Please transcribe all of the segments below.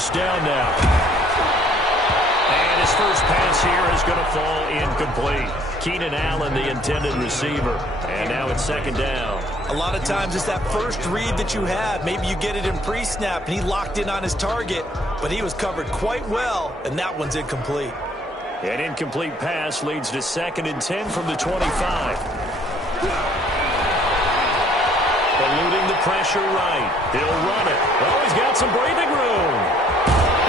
first down now. And his first pass here is going to fall incomplete. Keenan Allen, the intended receiver. And now it's second down. A lot of times it's that first read that you have. Maybe you get it in pre-snap, and he locked in on his target, but he was covered quite well, and that one's incomplete. An incomplete pass leads to 2nd and 10 from the 25. Eluding the pressure right. He'll run it. Oh, he's got some breathing room.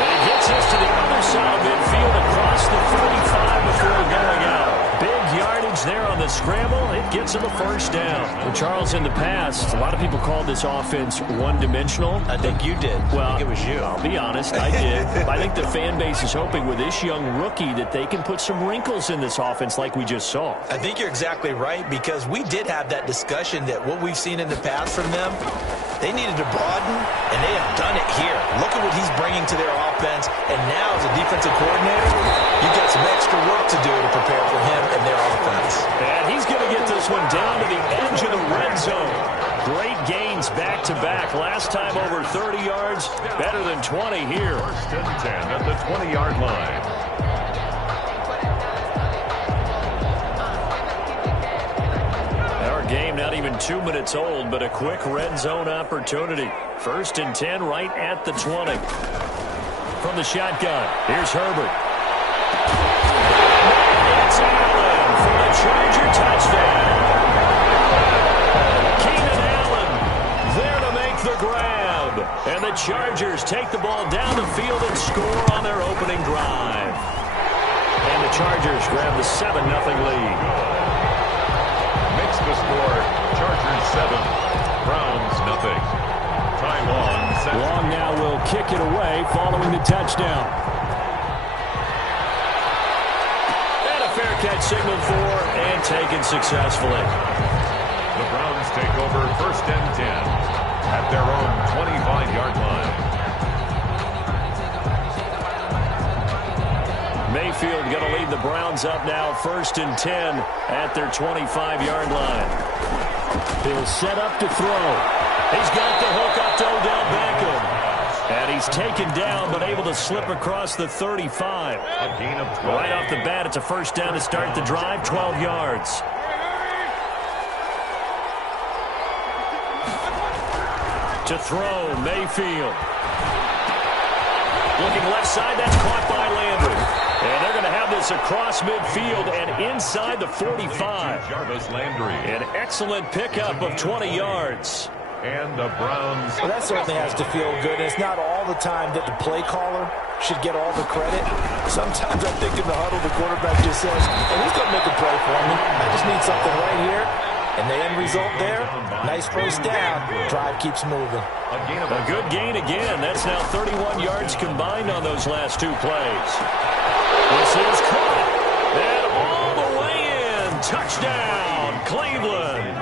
And he gets us to the other side of midfield across the 45 before going out. Big yardage there on the scramble. It gets him a first down. Well, Charles, in the past, a lot of people called this offense one-dimensional. I think you did. Well, I think it was you. I'll be honest, I did. I think the fan base is hoping with this young rookie that they can put some wrinkles in this offense like we just saw. I think you're exactly right, because we did have that discussion that what we've seen in the past from them, they needed to broaden, and they have done it here. Look at what he's bringing to their offense, and now as a defensive coordinator, you've got some extra work to do to prepare for him and their offense. And he's going to get this one down to the edge of the red zone. Great gains back-to-back. Last time over 30 yards, better than 20 here. 1st and 10 at the 20-yard line. Our game not even 2 minutes old, but a quick red zone opportunity. 1st and 10 right at the 20. From the shotgun, here's Herbert. It's Allen for the Charger touchdown. Keenan Allen there to make the grab. And the Chargers take the ball down the field and score on their opening drive. And the Chargers grab the 7-0 lead. Makes the score Chargers 7, Browns nothing. Ty Long set. Long now will kick it away following the touchdown. And a fair catch signaled for and taken successfully. The Browns take over 1st and 10 at their own 25-yard line. Mayfield going to lead the Browns up now 1st and 10 at their 25-yard line. He'll set up to throw. He's got the hook up to Odell Beckham. And he's taken down but able to slip across the 35. A gain of 12. Right off the bat, it's a first down to start the drive, 12 yards. To throw, Mayfield. Looking left side, that's caught by Landry. And they're going to have this across midfield and inside the 45. Jarvis Landry. An excellent pickup of 20 yards. And the Browns. Well, that certainly has to feel good. It's not all the time that the play caller should get all the credit. Sometimes I think in the huddle, the quarterback just says, hey, who's going to make a play for me? I just need something right here. And the end result there, nice first down. Drive keeps moving. A good gain again. That's now 31 yards combined on those last 2 plays. This is caught. And all the way in. Touchdown, Cleveland.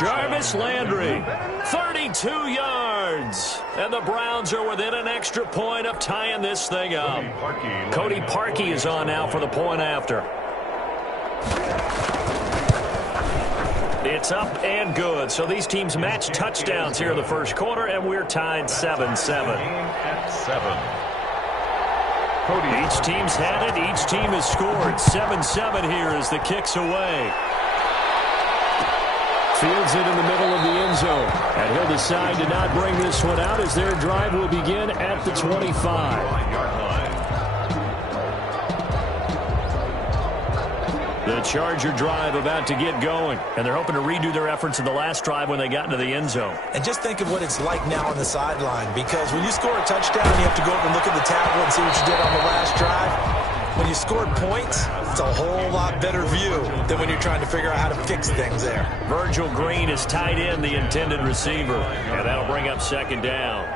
Jarvis Landry, 32 yards. And the Browns are within an extra point of tying this thing up. Cody Parkey is on now for the point after. It's up and good. So these teams match touchdowns here in the first quarter, and we're tied 7-7. At 7. Each team's had it. Each team has scored. 7-7 here as the kick's away. Fields it in the middle of the end zone. And he'll decide to not bring this one out as their drive will begin at the 25. The Charger drive about to get going. And they're hoping to redo their efforts in the last drive when they got into the end zone. And just think of what it's like now on the sideline, because when you score a touchdown, you have to go up and look at the tablet and see what you did on the last drive. When you scored points, it's a whole lot better view than when you're trying to figure out how to fix things there. Virgil Green is tight end, the intended receiver. And that'll bring up second down.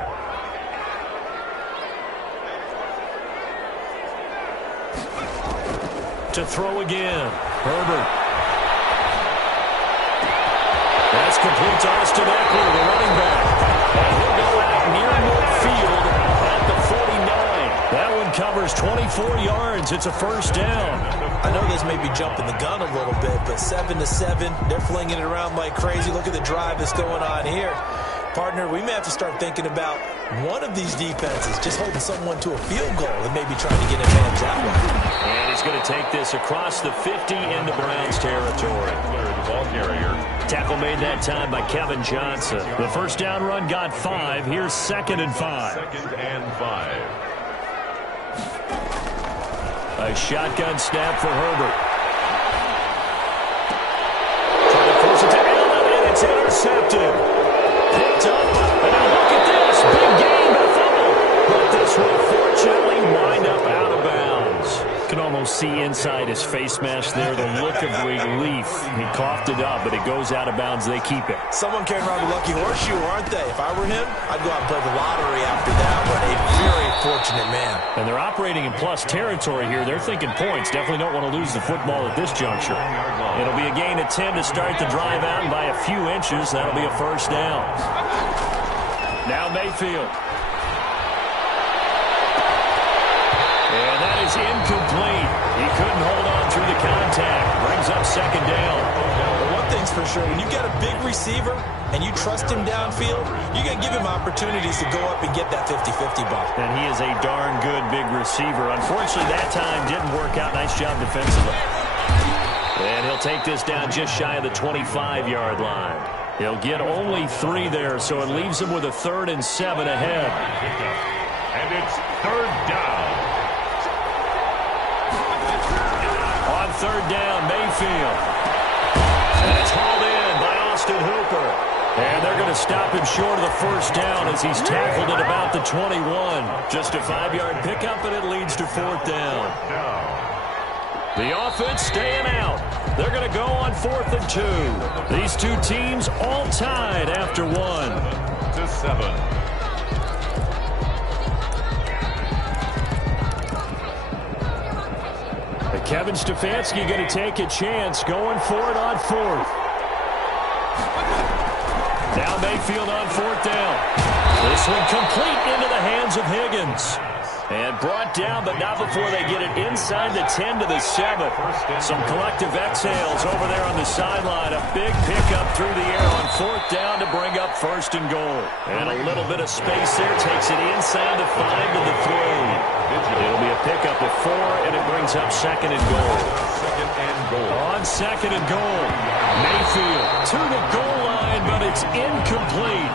To throw again. Herbert. That's complete to Austin Eckler, the running back. And he'll go out near midfield at the 49. That one covers 24 yards. It's a first down. I know this may be jumping the gun a little bit, but 7-7, they're flinging it around like crazy. Look at the drive that's going on here. Partner, we may have to start thinking about one of these defenses just holding someone to a field goal and maybe trying to get advantage that way. And he's going to take this across the 50 into Browns territory. The ball carrier. Tackle made that time by Kevin Johnson. The first down run got 5. Here's 2nd and 5. 2nd and 5. A shotgun snap for Herbert. Trying to force it to Allen, and it's intercepted. Picked up, and now look at this. Big gain, but fumble. But this will fortunately wind up out of bounds. You can almost see inside his face mask there the look of relief. He coughed it up, but it goes out of bounds. They keep it. Someone carrying around a lucky horseshoe, aren't they? If I were him, I'd go out and play the lottery after that one. A very fortunate man. And they're operating in plus territory here. They're thinking points. Definitely don't want to lose the football at this juncture. It'll be a gain of 10 to start the drive out, and by a few inches, that'll be a first down. Now Mayfield. And that is incomplete. He couldn't hold on through the contact. Brings up 2nd down. Well, one thing's for sure. When you got a big receiver and you trust him downfield, you're going to give him opportunities to go up and get that 50-50 ball. And he is a darn good big receiver. Unfortunately, that time didn't work out. Nice job defensively. And he'll take this down just shy of the 25-yard line. He'll get only 3 there, so it leaves him with a 3rd and 7 ahead. And it's 3rd down. On 3rd down, Mayfield. And it's hauled in by Austin Hooper. And they're going to stop him short of the first down as he's tackled at about the 21. Just a 5-yard pickup, and it leads to 4th down. The offense staying out. They're going to go on 4th and 2. These two teams all tied after 1. To 7. Kevin Stefanski going to take a chance, going for it on 4th. Now Mayfield on 4th down. This one complete into the hands of Higgins. And brought down, but not before they get it inside the 10 to the 7. Some collective exhales over there on the sideline. A big pickup through the air on 4th down to bring up 1st and goal. And a little bit of space there. Takes it inside the 5 to the 3. It'll be a pickup of 4, and it brings up 2nd and goal. 2nd and goal. On 2nd and goal. Mayfield to the goal line, but it's incomplete.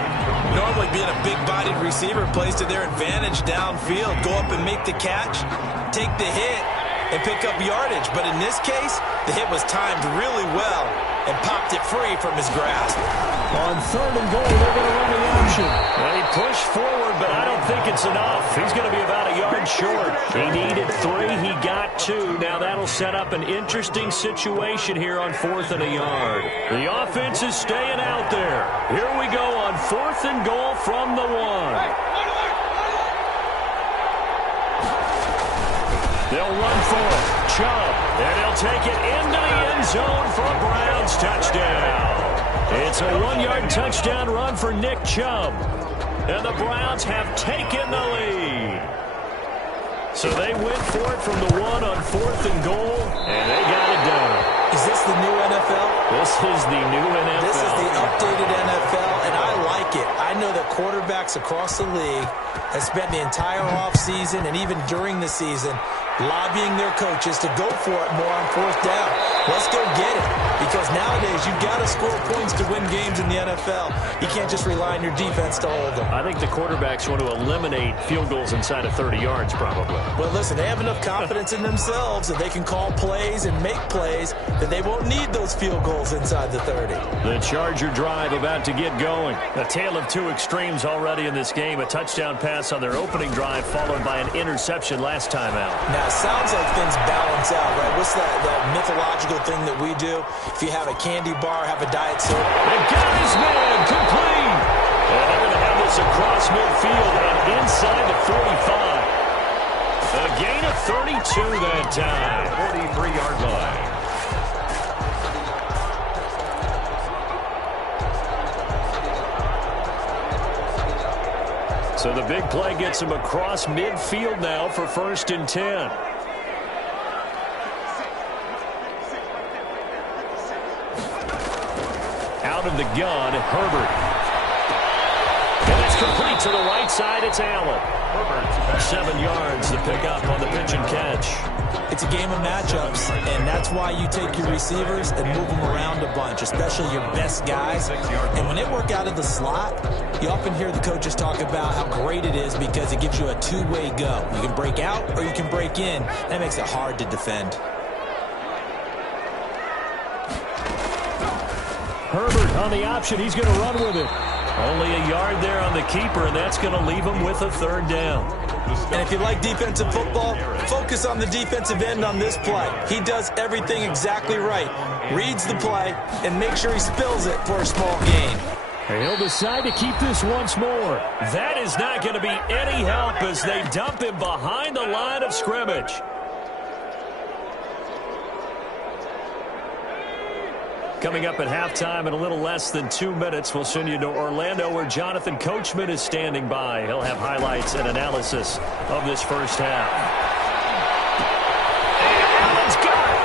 Normally being a big-bodied receiver plays to their advantage downfield. Go up and make the catch, take the hit, and pick up yardage. But in this case, the hit was timed really well and popped it free from his grasp. On 3rd and goal, they're going to run the option. They push forward, but I don't think it's enough. He's going to be about a yard short. He needed 3. He got 2. Now that'll set up an interesting situation here on 4th and a yard. The offense is staying out there. Here we go on 4th and goal from the 1. They'll run for it. Chubb. And he'll take it into the end zone for a Browns touchdown. It's a 1-yard touchdown run for Nick Chubb. And the Browns have taken the lead. So they went for it from the 1 on 4th and goal, and they got it done. Is this the new NFL? This is the new NFL. This is the updated NFL, and I like it. I know that quarterbacks across the league have spent the entire offseason and even during the season lobbying their coaches to go for it more on 4th down. Let's go get it. Because nowadays, you've got to score points to win games in the NFL. You can't just rely on your defense to hold them. I think the quarterbacks want to eliminate field goals inside of 30 yards, probably. Well, listen, they have enough confidence in themselves that they can call plays and make plays that they won't need those field goals inside the 30. The Charger drive about to get going. A tale of 2 extremes already in this game. A touchdown pass on their opening drive, followed by an interception last time out. Now, it sounds like things balance out, right? What's that mythological thing that we do? If you have a candy bar, have a diet soda. And got his man complete. And they're going to have this across midfield and inside the 45. A gain of 32 that time. 43-yard line. So the big play gets him across midfield now for 1st and 10. Out of the gun, Herbert. And it's Complete to the right side, it's Allen. 7 yards to pick up on the pitch and catch. It's a game of matchups, and that's why you take your receivers and move them around a bunch, especially your best guys. And when they work out of the slot, you often hear the coaches talk about how great it is because it gives you a two-way go. You can break out or you can break in. That makes it hard to defend. Herbert on the option. He's going to run with it. Only a yard there on the keeper, and that's going to leave him with a 3rd down. And if you like defensive football, focus on the defensive end on this play. He does everything exactly right. Reads the play and make sure he spills it for a small gain. He'll decide to keep this once more. That is not going to be any help as they dump him behind the line of scrimmage. Coming up at halftime in a little less than 2 minutes, we'll send you to Orlando where Jonathan Coachman is standing by. He'll have highlights and analysis of this first half. And Allen's got it.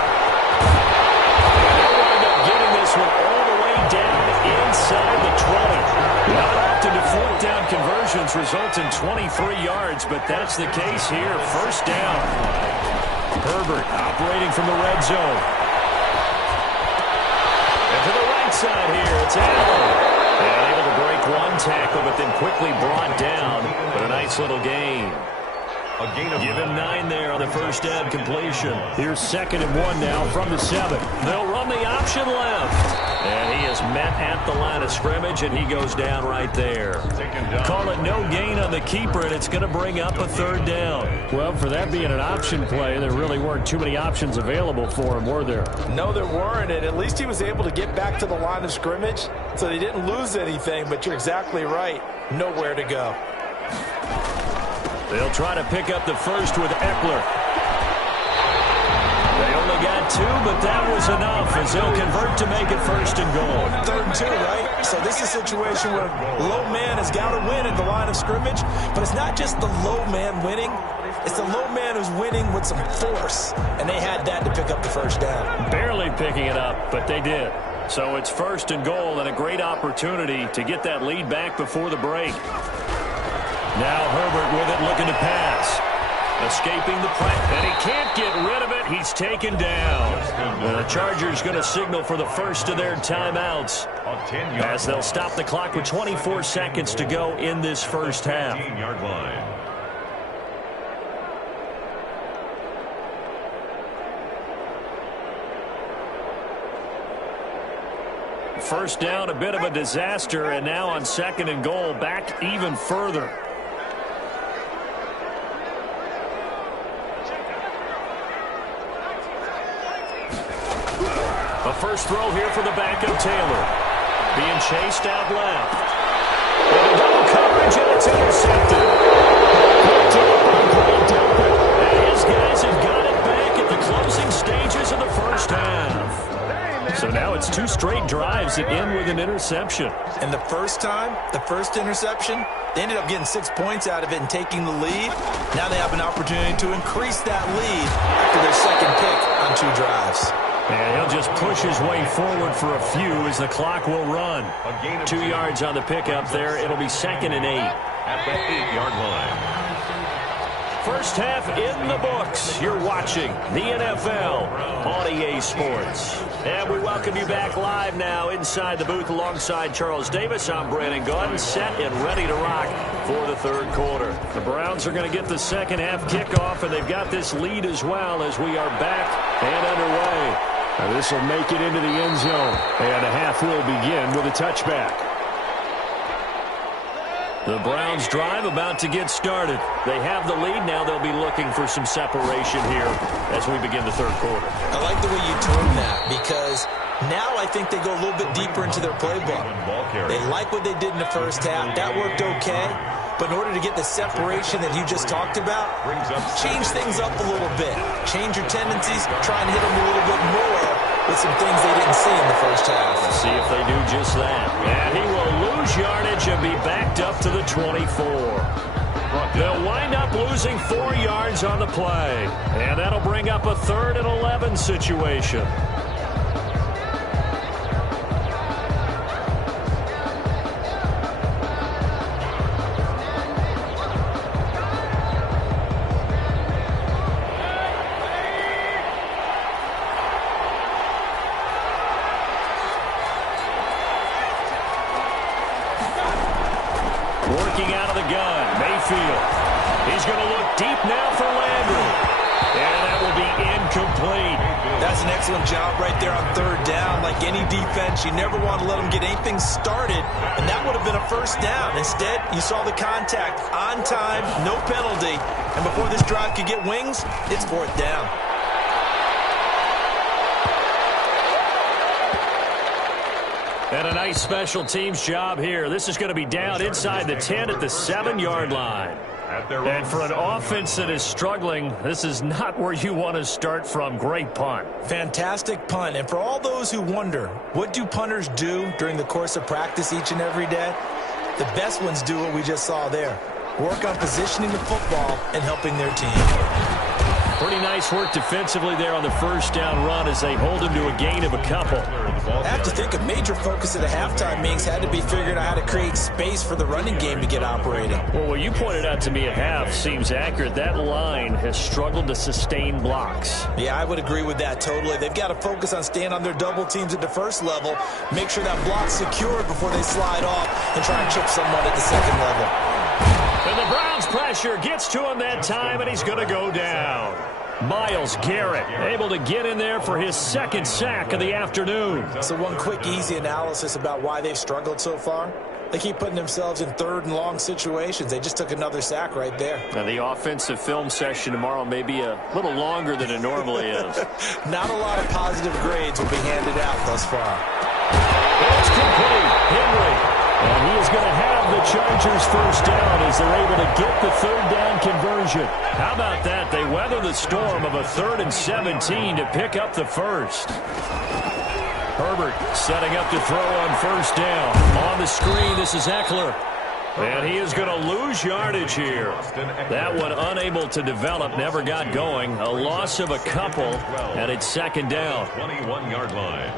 They'll wind up getting this one all the way down inside the 20. Not often do 4th down conversions result in 23 yards, but that's the case here. 1st down. Herbert operating from the red zone. To the right side here, it's Allen. And able to break 1 tackle, but then quickly brought down. But a nice little gain. Give him 9 there on the first down completion. Here's 2nd and 1 now from the 7. They'll run the option left. And he is met at the line of scrimmage, and he goes down right there. Call it no gain on the keeper, and it's going to bring up a 3rd down. Well, for that being an option play, there really weren't too many options available for him, were there? No, there weren't, and at least he was able to get back to the line of scrimmage, so they didn't lose anything, but you're exactly right. Nowhere to go. They'll try to pick up the first with Eckler. They only got 2, but that was enough as they'll convert to make it 1st and goal. 3rd and 2, right? So this is a situation where low man has got to win at the line of scrimmage, but it's not just the low man winning. It's the low man who's winning with some force, and they had that to pick up the 1st down. Barely picking it up, but they did. So it's 1st and goal and a great opportunity to get that lead back before the break. Now Herbert with it, looking to pass. Escaping the pressure, and he can't get rid of it. He's taken down. The Chargers going to signal for the first of their timeouts as they'll stop the clock with 24 seconds to go in this first half. First down, a bit of a disaster, and now on 2nd and goal, back even further. A first throw here for the backup, Taylor. Being chased out left. And double coverage, and it's intercepted. And his guys have got it back at the closing stages of the first half. So now it's 2 straight drives that end with an interception. And the first time, the first interception, they ended up getting 6 points out of it and taking the lead. Now they have an opportunity to increase that lead after their 2nd pick on 2 drives. And he'll just push his way forward for a few as the clock will run. 2 yards on the pickup there. It'll be 2nd and 8. At the 8-yard line. First half in the books. You're watching the NFL on EA Sports. And we welcome you back live now inside the booth alongside Charles Davis. I'm Brandon Gunn, set and ready to rock for the 3rd quarter. The Browns are going to get the 2nd half kickoff, and they've got this lead as well as we are back and underway. Now this will make it into the end zone, and the half will begin with a touchback. The Browns drive about to get started. They have the lead. Now they'll be looking for some separation here as we begin the 3rd quarter. I like the way you term that because now I think they go a little bit deeper into their playbook. They like what they did in the first half. That worked okay. But in order to get the separation that you just talked about, change things up a little bit. Change your tendencies. Try and hit them a little bit more with some things they didn't see in the first half. Let's see if they do just that. And he will lose yardage and be backed up to the 24. They'll wind up losing 4 yards on the play. And that'll bring up a 3rd and 11 situation. Working out of the gun, Mayfield. He's going to look deep now for Landry. And that will be incomplete. That's an excellent job right there on third down. Like any defense, you never want to let them get anything started, and that would have been a first down. Instead, you saw the contact on time, no penalty, and before this drive could get wings, it's fourth down. And a nice special teams job here. This is going to be down inside the 10 at the 7-yard line. And for an offense that is struggling, this is not where you want to start from. Great punt. Fantastic punt. And for all those who wonder, what do punters do during the course of practice each and every day? The best ones do what we just saw there. Work on positioning the football and helping their team. Pretty nice work defensively there on the first down run as they hold him to a gain of a couple. I have to think a major focus of the halftime meetings had to be figuring out how to create space for the running game to get operating. Well, what you pointed out to me at half seems accurate. That line has struggled to sustain blocks. Yeah, I would agree with that totally. They've got to focus on staying on their double teams at the first level, make sure that block's secured before they slide off and try and chip someone at the second level. And the Browns pressure gets to him that time, and he's going to go down. Myles Garrett able to get in there for his second sack of the afternoon. So one quick, easy analysis about why they've struggled so far. They keep putting themselves in third and long situations. They just took another sack right there. Now, the offensive film session tomorrow may be a little longer than it normally is. Not a lot of positive grades will be handed out thus far. It's complete. Henry. And he is going to have the Chargers first down as they're able to get the third down conversion. How about that? They weather the storm of a 3rd and 17 to pick up the first. Herbert setting up to throw on first down. On the screen, this is Eckler. And he is going to lose yardage here. That one unable to develop, never got going. A loss of a couple, and it's second down. 21-yard line.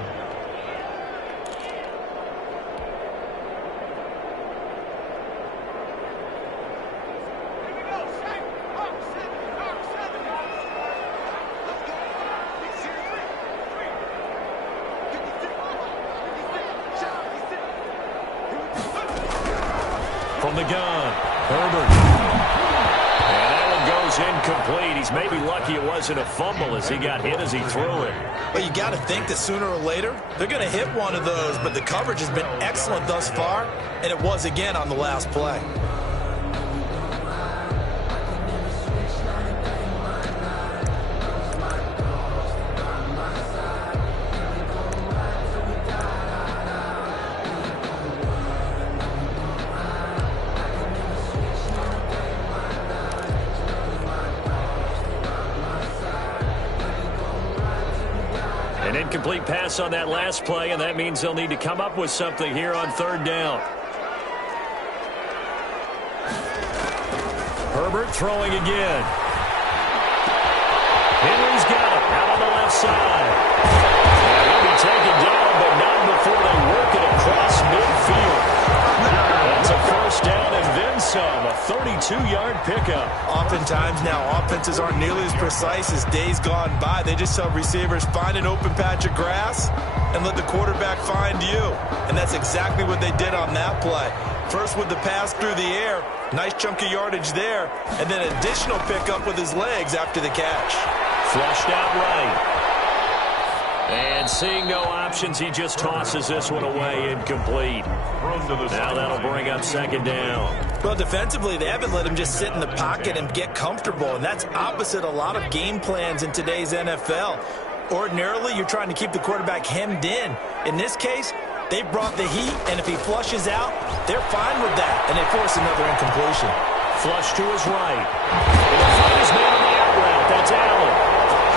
From the gun, Herbert. And that one goes incomplete. He's maybe lucky it wasn't a fumble as he got hit as he threw it. But you got to think that sooner or later, they're going to hit one of those. But the coverage has been excellent thus far, and it was again on the last play. An incomplete pass on that last play, and that means they'll need to come up with something here on third down. Herbert throwing again. Henry's got it out on the left side. He'll be taken down, but not before they work it across midfield. That's a first down and then some. A 32-yard pickup. Oftentimes now, offenses aren't nearly as precise as days gone by. They just tell receivers, find an open patch of grass and let the quarterback find you. And that's exactly what they did on that play. First with the pass through the air, nice chunk of yardage there, and then additional pickup with his legs after the catch. Flushed out right. And seeing no options, he just tosses this one away incomplete. Now that'll bring up second down. Well, defensively, they haven't let him just sit in the pocket and get comfortable, and that's opposite a lot of game plans in today's NFL. Ordinarily, you're trying to keep the quarterback hemmed in. In this case, they brought the heat, and if he flushes out, they're fine with that, and they force another incompletion. Flush to his right. He'll find his man on the out route. That's Allen.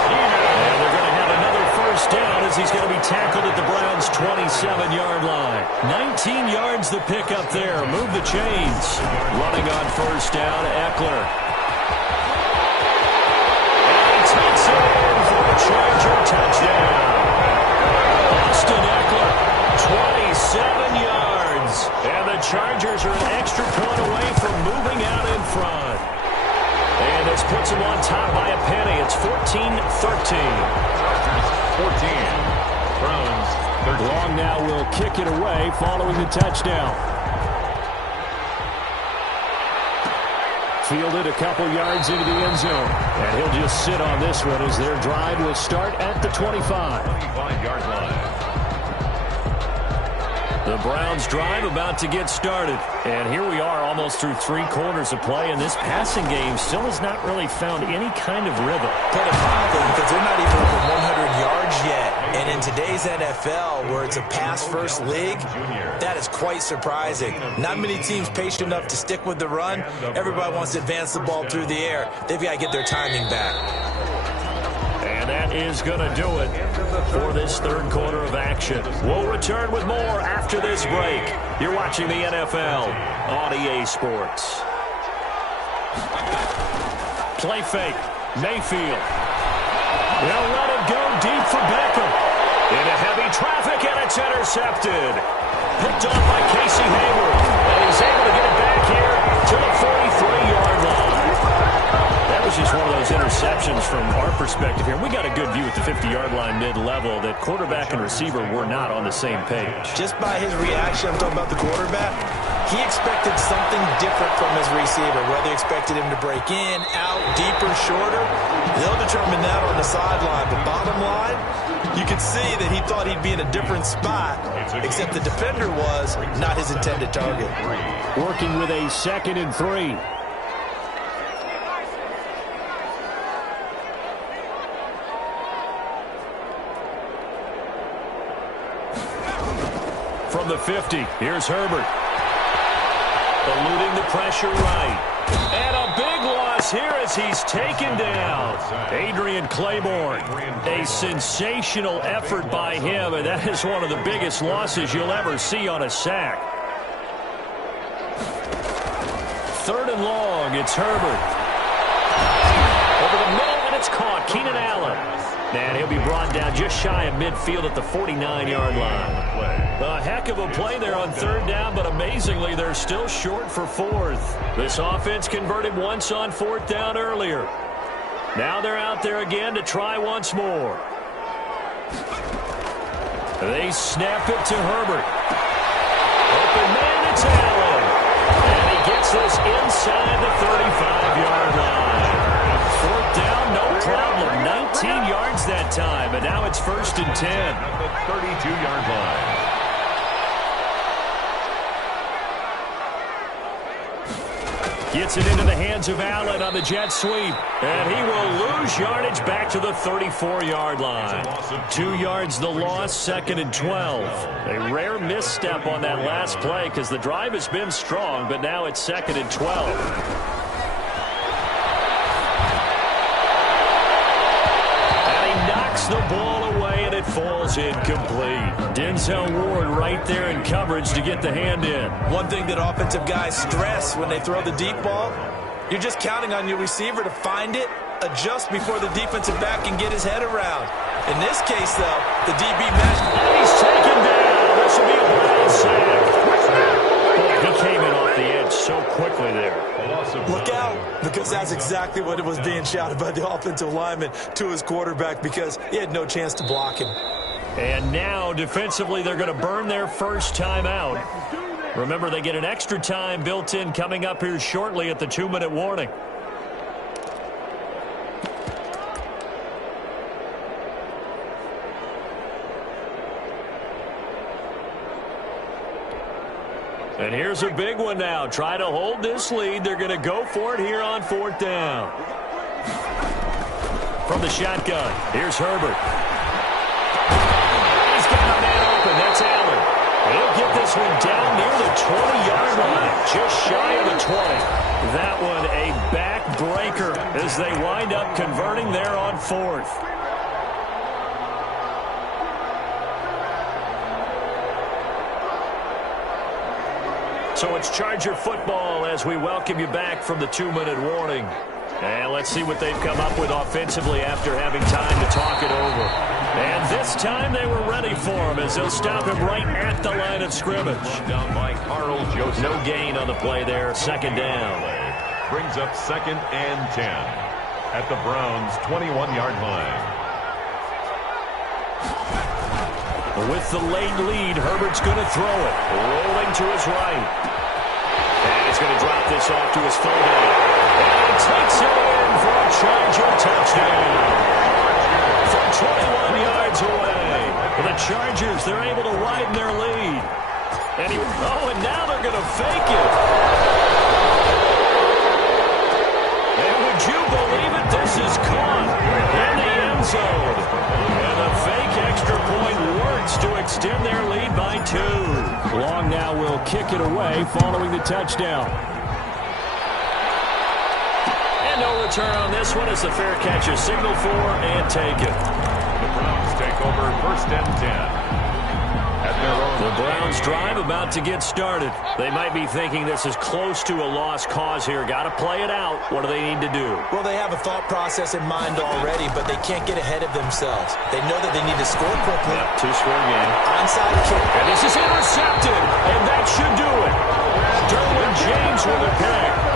And they're going to have another first down as he's going to be tackled at the Browns' 27-yard line. 19 yards the pickup there. Move the chains. Running on first down, Eckler. And he takes it in for a Charger touchdown. Austin Eckler, 27 yards. And the Chargers are an extra point away from moving out in front. And this puts them on top by a penny. It's 14-13. 14. Browns 13. Long now will kick it away following the touchdown. Fielded a couple yards into the end zone. And he'll just sit on this one as their drive will start at the 25. 25-yard line. The Browns drive about to get started. And here we are almost through 3 quarters of play, and this passing game still has not really found any kind of rhythm. Put it mildly, because they're not even over 100 yards yet. And in today's NFL, where it's a pass-first league, that is quite surprising. Not many teams patient enough to stick with the run. Everybody wants to advance the ball through the air. They've got to get their timing back. And that is going to do it for this third quarter of action. We'll return with more after this break. You're watching the NFL on EA Sports. Play fake. Mayfield. They'll let it go deep for Beckham. Into heavy traffic, and it's intercepted. Picked off by Casey Hayward. And he's able to get it back here to the 43-yard line. That was just one of those interceptions from our perspective here. We got a good view at the 50-yard line mid-level that quarterback and receiver were not on the same page. Just by his reaction, I'm talking about the quarterback, he expected something different from his receiver. Whether he expected him to break in, out, deeper, shorter, they'll determine that on the sideline. But bottom line, you could see that he thought he'd be in a different spot, except the defender was not his intended target. Working with a 2nd and 3. From the 50, here's Herbert. Eluding the pressure right. And a big loss here as he's taken down. Adrian Claiborne. A sensational effort by him, and that is one of the biggest losses you'll ever see on a sack. 3rd and long, it's Herbert. Over the middle, and it's caught. Keenan Allen. And he'll be brought down just shy of midfield at the 49-yard line. A heck of a play there on 3rd down, but amazingly, they're still short for 4th. This offense converted once on 4th down earlier. Now they're out there again to try once more. They snap it to Herbert. Open man, it's Allen. And he gets this inside the 35-yard line. 4th down, no problem. 19 yards that time, and now it's 1st and 10. At the 32-yard line. Gets it into the hands of Allen on the jet sweep. And he will lose yardage back to the 34-yard line. 2 yards the loss, 2nd and 12. A rare misstep on that last play because the drive has been strong, but now it's 2nd and 12. The ball away, and it falls incomplete. Denzel Ward right there in coverage to get the hand in. One thing that offensive guys stress when they throw the deep ball, you're just counting on your receiver to find it, adjust before the defensive back can get his head around. In this case, though, the DB matched. And he's taken down. This will be a Brown sack. He came in off the edge so quickly there. Look out, because that's exactly what it was being shouted by the offensive lineman to his quarterback, because he had no chance to block him. And now, defensively, they're going to burn their first time out. Remember, they get an extra time built in coming up here shortly at the 2-minute warning. And here's a big one now. Try to hold this lead. They're going to go for it here on 4th down. From the shotgun, here's Herbert. He's got a man open. That's Allen. He'll get this one down near the 20-yard line, just shy of the 20. That one a back-breaker as they wind up converting there on 4th. So it's Charger football as we welcome you back from the 2-minute warning. And let's see what they've come up with offensively after having time to talk it over. And this time they were ready for him as they'll stop him right at the line of scrimmage. Down by Carl Joseph. No gain on the play there. 2nd down. Brings up 2nd and 10 at the Browns' 21-yard line. With the late lead, Herbert's going to throw it. Rolling to his right. And He's going to drop this off to his fullback. And he takes it in for a Charger touchdown. From 21 yards away. The Chargers, they're able to widen their lead. And now they're going to fake it. And would you believe it? This is caught in the end zone. And the fake extra point works to extend their lead by 2. Long now will kick it away following the touchdown. And no return on this one as the fair catch is signaled for and taken. The Browns take over 1st and 10. The Browns drive about to get started. They might be thinking this is close to a lost cause here. Got to play it out. What do they need to do? Well, they have a thought process in mind already, but they can't get ahead of themselves. They know that they need to score quickly. Yep, 2-score game. Onside kick. And this is intercepted, and that should do it. Derwin James with a pick.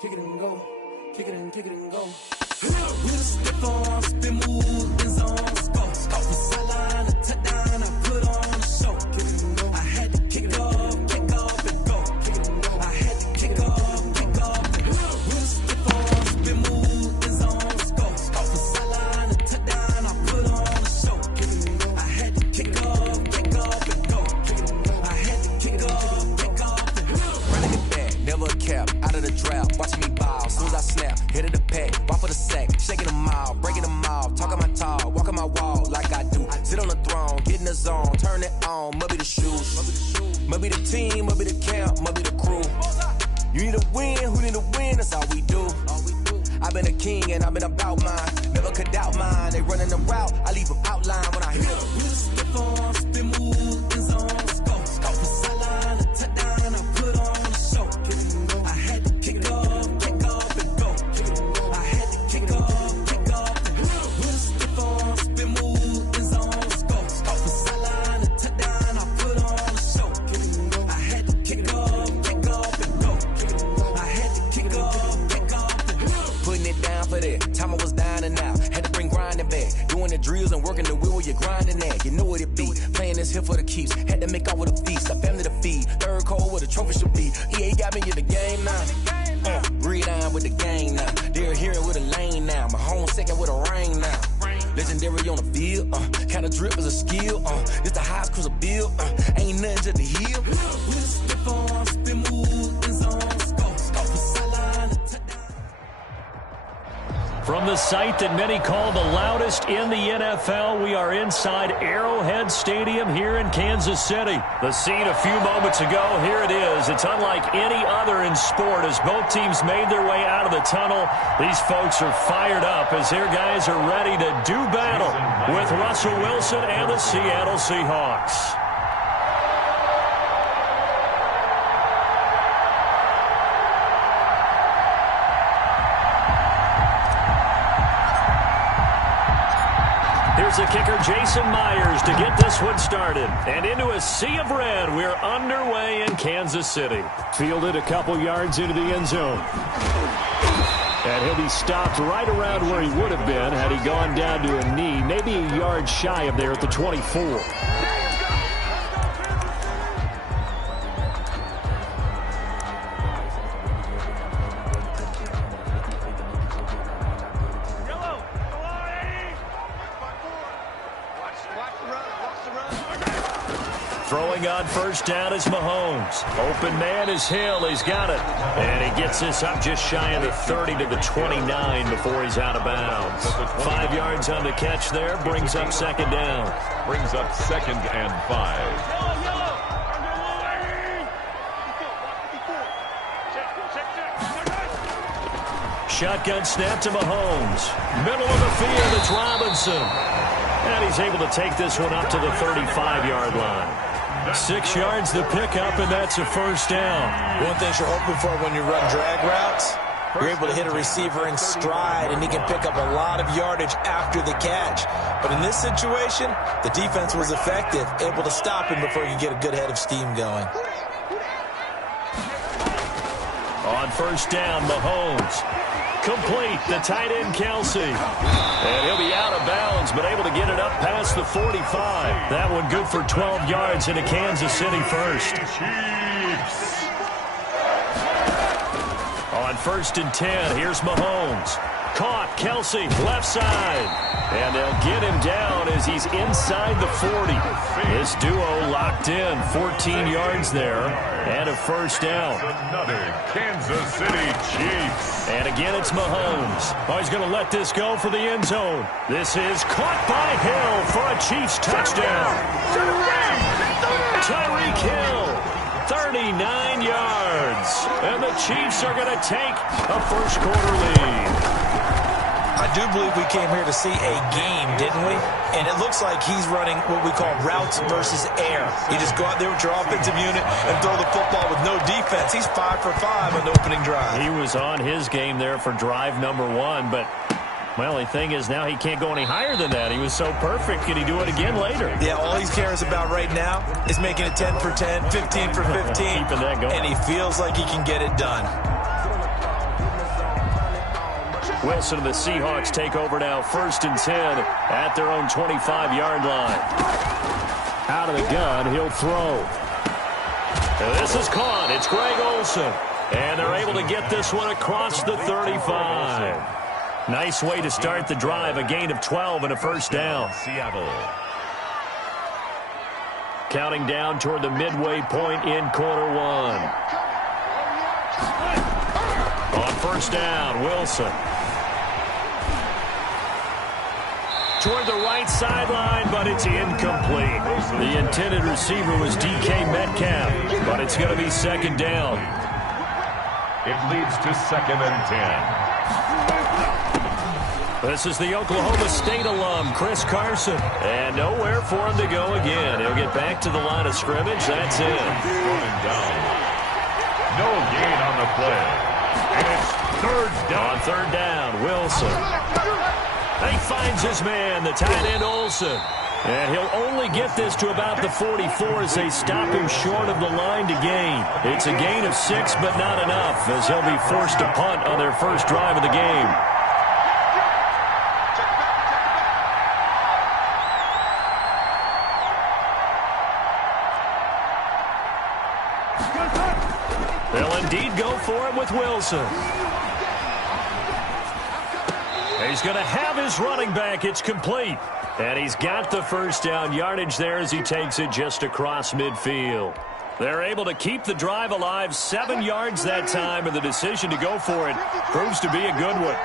Kick it and go, kick it and go. With a stiff on, spin move, in zone, go. Off the sideline, a touchdown, I put on a show. Kick it and go. I had to kick off and go. Kick it and go. I had to kick off and go. With a stiff on, spin move, in zone, go. Off the sideline, a touchdown, I put on a show. Kick it and go. I had to kick off and go. Kick it and go. I had to kick off and go. Running it back, never a cap, out of the draft. Watch me ball, soon as I snap, hit of the pack, walk for the sack, shaking them all, breaking them off, talking my talk, walking my wall like I do. Sit on the throne, get in the zone, turn it on, must be the shoes, must be the team, must be the camp, must be the crew. You need to win, who need to win, that's all we do. I've been a king and I've been about mine, never could doubt mine. They running the route, I leave them outline when I hit them. Step on, spin move, in zone, go. Off the sideline, a touchdown, I put on a show. I had to kick off and go. I had to kick off and go. With a step on, spin move, in zone, go. Off the sideline, a touchdown, I put on a show. I had to kick off and go. I had to kick off and go. Putting it down for that, time I was down and out. Had to bring grinding back, doing the drills and working the wheel where you're grinding at. You know what it be, playing this here for the keeps. Had to make out with a feast, a family to feed. Third cold where the trophy should be. EA got me in the game now. Read on with the game now. They're hearing with a lane now. My home second with a rain now. Legendary on the field, kind of drip is a skill. It's the highest cruiser bill, ain't nothing just the hill. With a step on, spin move, in zone, go. Off the sideline, a touchdown. From the site that many call the loudest in the NFL, we are inside Arrowhead Stadium here in Kansas City. The scene a few moments ago, here it is. It's unlike any other in sport as both teams made their way out of the tunnel. These folks are fired up as their guys are ready to do battle with Russell Wilson and the Seattle Seahawks. Here's the kicker, Jason Myers, to get this one started. And into a sea of red, we're underway in Kansas City. Fielded a couple yards into the end zone. And he'll be stopped right around where he would have been had he gone down to a knee, maybe a yard shy of there at the 24. Throwing on first down is Mahomes. Open man is Hill. He's got it. And he gets this up just shy of the 30 to the 29 before he's out of bounds. 5 yards on the catch there. Brings up second down. Brings up 2nd and 5. Shotgun snap to Mahomes. Middle of the field, it's Robinson. And he's able to take this one up to the 35-yard line. 6 yards the pickup, and that's a first down. One thing you're hoping for when you run drag routes You're able to hit a receiver in stride, and he can pick up a lot of yardage after the catch. But in this situation, the defense was effective, able to stop him before he could get a good head of steam going. On first down, Mahomes. Complete, the tight end, Kelsey. And he'll be out of bounds, but able to get it up past the 45. That one good for 12 yards into Kansas City first. On first and 10, here's Mahomes. Caught, Kelsey, left side. And they'll get him down as he's inside the 40. This duo locked in, 14 yards there, and a first down. Another Kansas City Chiefs. And again, it's Mahomes. Oh, he's going to let this go for the end zone. This is caught by Hill for a Chiefs touchdown. Tyreek Hill, 39 yards. And the Chiefs are going to take a first quarter lead. I do believe we came here to see a game, didn't we? And it looks like he's running what we call routes versus air. You just go out there with your offensive unit and throw the football with no defense. He's 5 for 5 on the opening drive. He was on his game there for drive number 1, but well, the thing is now he can't go any higher than that. He was so perfect. Can he do it again later? Yeah, all he cares about right now is making it 10 for 10, 15 for 15. Keeping that going. And he feels like he can get it done. Wilson and the Seahawks take over now, first and 10 at their own 25-yard line. Out of the gun, he'll throw. And this is caught. It's Greg Olsen. And they're able to get this one across the 35. Nice way to start the drive, a gain of 12 and a first down. Seattle. Counting down toward the midway point in quarter 1. On first down, Wilson. Toward the right sideline, but it's incomplete. The intended receiver was DK Metcalf, but it's going to be second down. It leads to 2nd and 10. This is the Oklahoma State alum, Chris Carson. And nowhere for him to go again. He'll get back to the line of scrimmage. That's it. Running down. No gain on the play. And it's third down. On third down, Wilson. He finds his man, the tight end Olsen. And he'll only get this to about the 44 as they stop him short of the line to gain. It's a gain of 6, but not enough, as he'll be forced to punt on their first drive of the game. They'll indeed go for it with Wilson. He's going to have his running back. It's complete. And he's got the first down yardage there as he takes it just across midfield. They're able to keep the drive alive, 7 yards that time, and the decision to go for it proves to be a good one.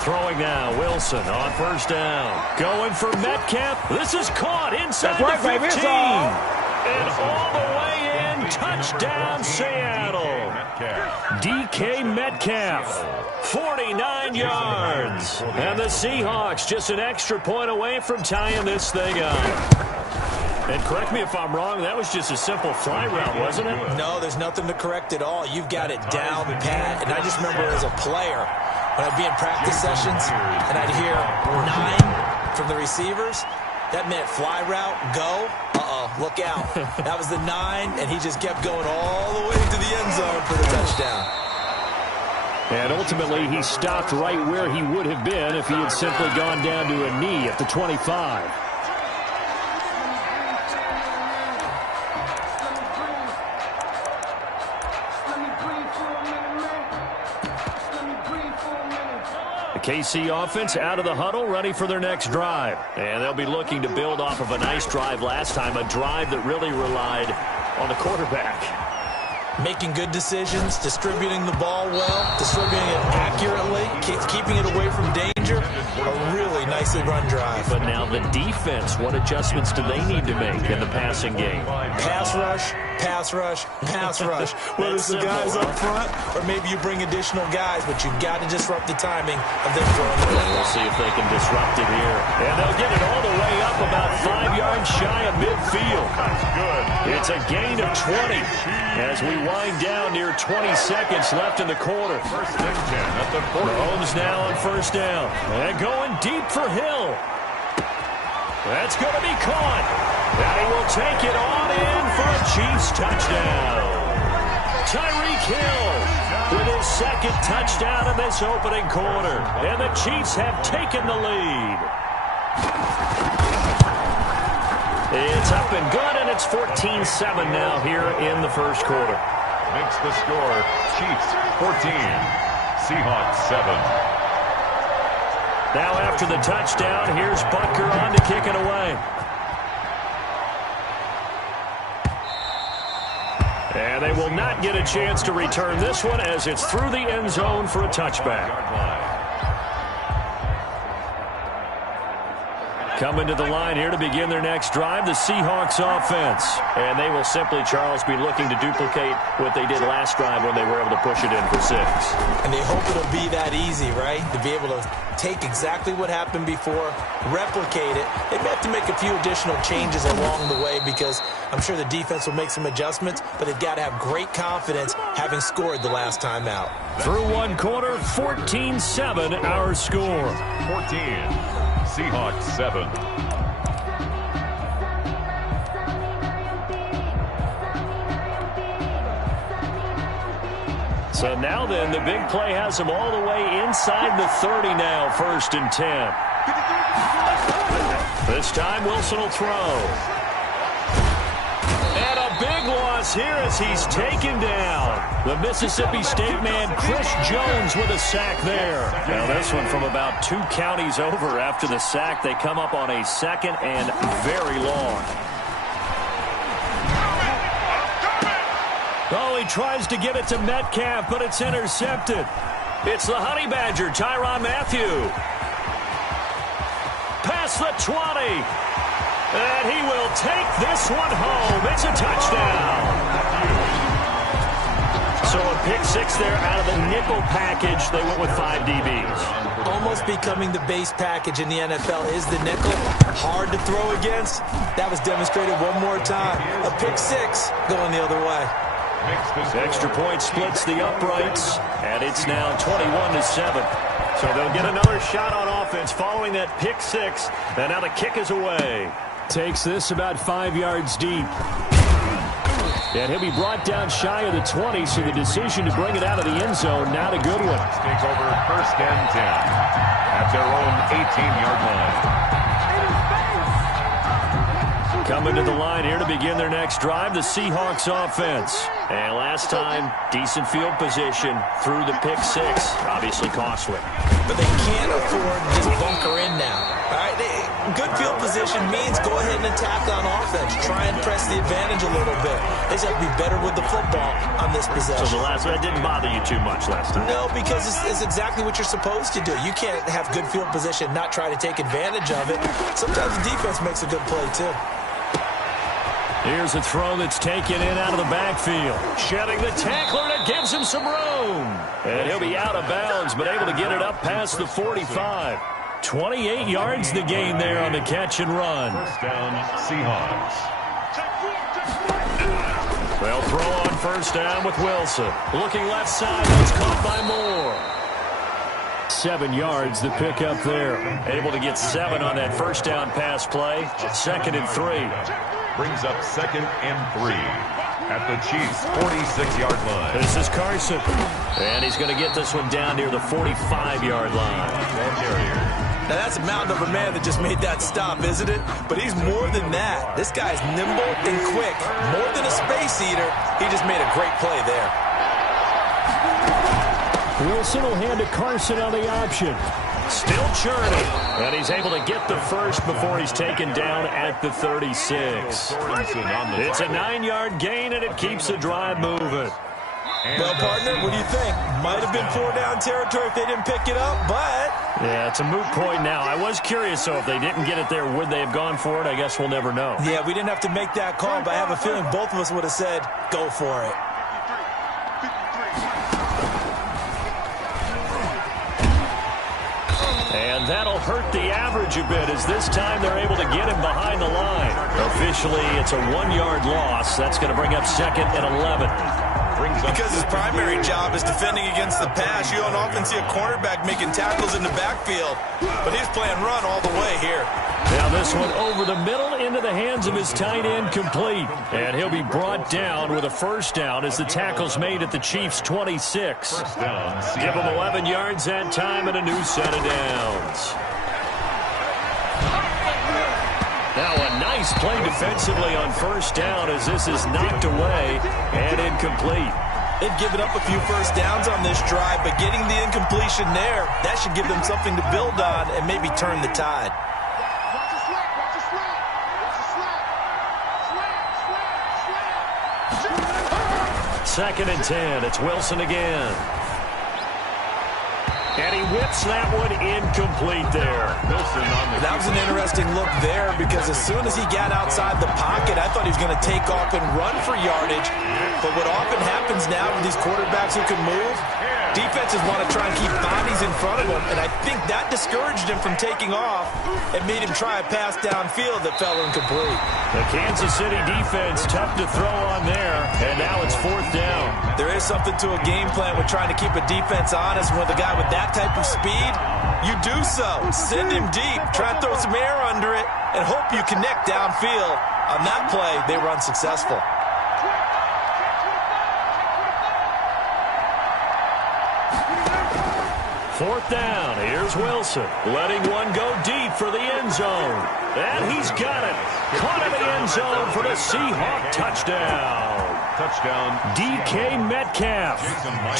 Throwing now, Wilson on first down. Going for Metcalf. This is caught inside the 15. And all the way in, touchdown Seattle. DK Metcalf, 49 yards. And the Seahawks just an extra point away from tying this thing up. And correct me if I'm wrong, that was just a simple fly route, wasn't it? No, there's nothing to correct at all. You've got it down pat. And I just remember as a player, when I'd be in practice sessions and I'd hear 9 from the receivers, that meant fly route, go. Look out. That was the 9, and he just kept going all the way to the end zone for the touchdown. And ultimately, he stopped right where he would have been if he had simply gone down to a knee at the 25. KC offense out of the huddle, ready for their next drive. And they'll be looking to build off of a nice drive last time, a drive that really relied on the quarterback. Making good decisions, distributing the ball well, distributing it accurately, keeping it away from danger. A really nicely run drive. But now the defense, what adjustments do they need to make in the passing game? Pass rush, pass rush, whether it's the guys up front or maybe you bring additional guys, but you've got to disrupt the timing of them throwing the ball. We'll see if they can disrupt it here. And they'll get it all the way up about 5 yards shy of midfield. That's good. It's a gain of 20 as we wind down near 20 seconds left in the quarter. First and 10 at the 40. Mahomes now on first down. And going deep for Hill. That's going to be caught. And he will take it on in for a Chiefs touchdown. Tyreek Hill with his second touchdown in this opening quarter. And the Chiefs have taken the lead. It's up and good, and it's 14-7 now here in the first quarter. Makes the score Chiefs 14, Seahawks 7. Now after the touchdown, here's Butker on to kick it away. And they will not get a chance to return this one as it's through the end zone for a touchback. Coming to the line here to begin their next drive, the Seahawks offense. And they will simply, Charles, be looking to duplicate what they did last drive when they were able to push it in for 6. And they hope it'll be that easy, right? To be able to take exactly what happened before, replicate it. They may have to make a few additional changes along the way because I'm sure the defense will make some adjustments, but they've got to have great confidence having scored the last time out. Through one quarter, 14-7 our score. 14. Seahawks 7. So now then, the big play has them all the way inside the 30 now, 1st and 10. This time Wilson will throw. And a big loss here as he's taken down. The Mississippi State man, Chris Jones, with a sack there. Now this one from about 2 counties over after the sack. They come up on a 2nd and very long. Oh, he tries to get it to Metcalf, but it's intercepted. It's the Honey Badger, Tyrann Mathieu. Past the 20. And he will take this one home. It's a touchdown. So a pick 6 there out of the nickel package. They went with 5 DBs. Almost becoming the base package in the NFL is the nickel. Hard to throw against. That was demonstrated one more time. A pick 6 going the other way. Extra point splits the uprights, and it's now 21-7. So they'll get another shot on offense following that pick 6, and now the kick is away. Takes this about 5 yards deep. And he'll be brought down shy of the 20, so the decision to bring it out of the end zone, not a good one. Take over 1st and 10 at their own 18-yard line. Coming to the line here to begin their next drive, the Seahawks offense. And last time, decent field position through the pick 6. Obviously costly. But they can't afford to just bunker in now. All right, good field position means go ahead and attack on offense. Try and press the advantage a little bit. They just have to be better with the football on this possession. So the last one didn't bother you too much last time? No, because it's exactly what you're supposed to do. You can't have good field position, not try to take advantage of it. Sometimes the defense makes a good play, too. Here's a throw that's taken in out of the backfield. Shedding the tackler, and it gives him some room. And he'll be out of bounds, but able to get it up past the 45. 28 yards the gain there on the catch and run. First down, Seahawks. They'll throw on first down with Wilson. Looking left side, that's caught by Moore. 7 yards the pick up there. Able to get 7 on that first down pass play. 2nd and 3. Brings up 2nd and 3 at the Chiefs' 46-yard line. This is Carson. And he's going to get this one down near the 45-yard line. Now that's a mountain of a man that just made that stop, isn't it? But he's more than that. This guy's nimble and quick. More than a space eater. He just made a great play there. Wilson will hand to Carson on the option. Still churning. And he's able to get the first before he's taken down at the 36. It's a 9-yard gain, and it keeps the drive moving. Well, partner, what do you think? Might have been 4-down territory if they didn't pick it up, but... Yeah, it's a moot point now. I was curious, so if they didn't get it there, would they have gone for it? I guess we'll never know. Yeah, we didn't have to make that call, but I have a feeling both of us would have said, go for it. And that'll hurt the average a bit, as this time they're able to get him behind the line. Officially, it's a 1-yard loss. That's going to bring up 2nd and 11. Because his primary job is defending against the pass, you don't often see a cornerback making tackles in the backfield. But he's playing run all the way here. Now this one over the middle into the hands of his tight end, complete. And he'll be brought down with a first down as the tackle's made at the Chiefs' 26. First down, Give him 11 yards that time and a new set of downs. Now a nice play defensively on first down as this is knocked away and incomplete. They've given up a few first downs on this drive, but getting the incompletion there, that should give them something to build on and maybe turn the tide. Second and 10. It's Wilson again. And he whips that one incomplete there. That was an interesting look there because as soon as he got outside the pocket, I thought he was going to take off and run for yardage. But what often happens now with these quarterbacks who can move, defenses want to try and keep bodies in front of them, and I think that discouraged him from taking off and made him try a pass downfield that fell incomplete. The Kansas City defense tough to throw on there, and now it's 4th down. There is something to a game plan with trying to keep a defense honest. With a guy with that type of speed, you do so. Send him deep, try and throw some air under it, and hope you connect downfield. On that play, they were unsuccessful. Fourth down. Here's Wilson. Letting one go deep for the end zone. And he's got it. Caught in the end zone for the Seahawk touchdown. Touchdown. DK Metcalf.